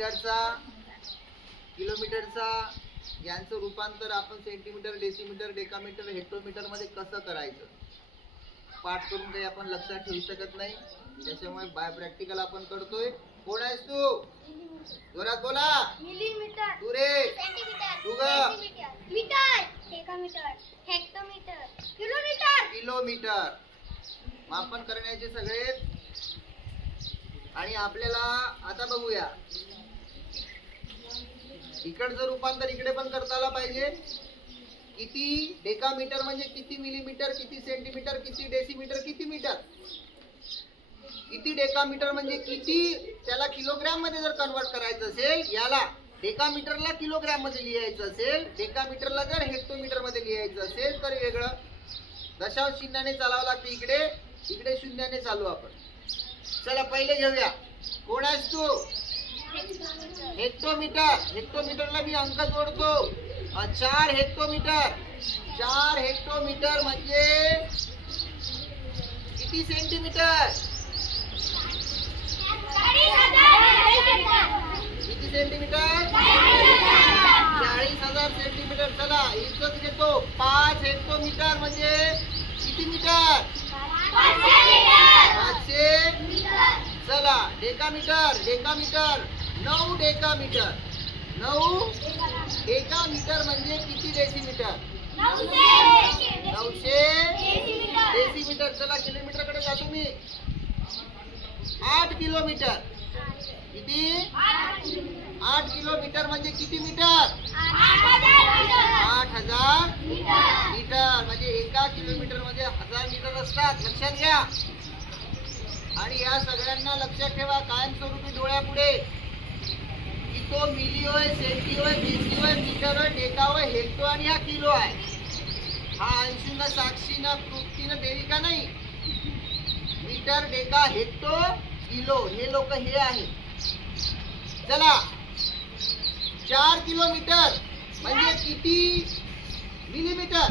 मीटरचा, किलोमीटरचा यांचं रूपांतर आपण सेंटीमीटर, डेसिमीटर, डेकामीटर, हेक्टोमीटर मध्ये कसं करायचं पाठ करून काही आपण लक्षात ठेवू शकत नाही. त्याच्यामुळे बाय प्रॅक्टिकल आपण करतोय. कोण आहेस तू? जोरात बोला. मिलीमीटर, तू रे? सेंटीमीटर, तू ग? Metre, decametre, hectometre, kilometre. Kilometre मापन करण्याचे सगळे. आणि आपल्याला आता बघूया इकडचं रूपांतर इकडे पण करता आला पाहिजे. किती डेकामीटर म्हणजे किती मिलीमीटर, किती सेंटीमीटर, किती डेसिमीटर, किती मीटर. किती डेकामीटर म्हणजे किती, त्याला किलोग्रॅम मध्ये जर कन्वर्ट करायचं असेल, याला डेकामीटरला किलोग्रॅम मध्ये लिहायचं असेल, डेकामीटरला जर हेक्टोमीटर मध्ये लिहायचं असेल तर वेगळं दशांश चिन्हाने चालावं लागतं. इकडे इकडे शून्याने चालू आपण. चला पहिले घेऊया. कोण आहेस तू? हेक्टोमीटर. हेक्टोमीटरला मी अंक जोडतो. 4 हेक्टोमीटर. 4 हेक्टोमीटर म्हणजे किती सेंटीमीटर? किती सेंटीमीटर? 40,000 सेंटीमीटर. चला इथंच घेतो. 5 हेक्टोमीटर म्हणजे किती मीटर? 500 मीटर. चला डेकामीटर. Decametre 9 decametre. 9 डेकामीटर म्हणजे किती डेसिमीटर? 900 डेसिमीटर. चला किलोमीटर कडे जातो मी. 8 किलोमीटर. किती? 8 किलोमीटर म्हणजे किती मीटर? 8000 मीटर. म्हणजे एका किलोमीटर मध्ये 1000 मीटर असतात. लक्षात घ्या. आणि या सगळ्यांना लक्षात ठेवा कायमस्वरूपी डोळ्यापुढे की तो मिली होय, सेंटी होय, डेसी होय, मीटर होय, डेका होय, हेक्टो आणि हा किलो आहे. हा अंशून, साक्षीनं, कृतीनं देविका नाही. मीटर, डेका, हेक्टो, किलो हे लोक हे आहे. चला 4 किलोमीटर म्हणजे किती मिलीमीटर?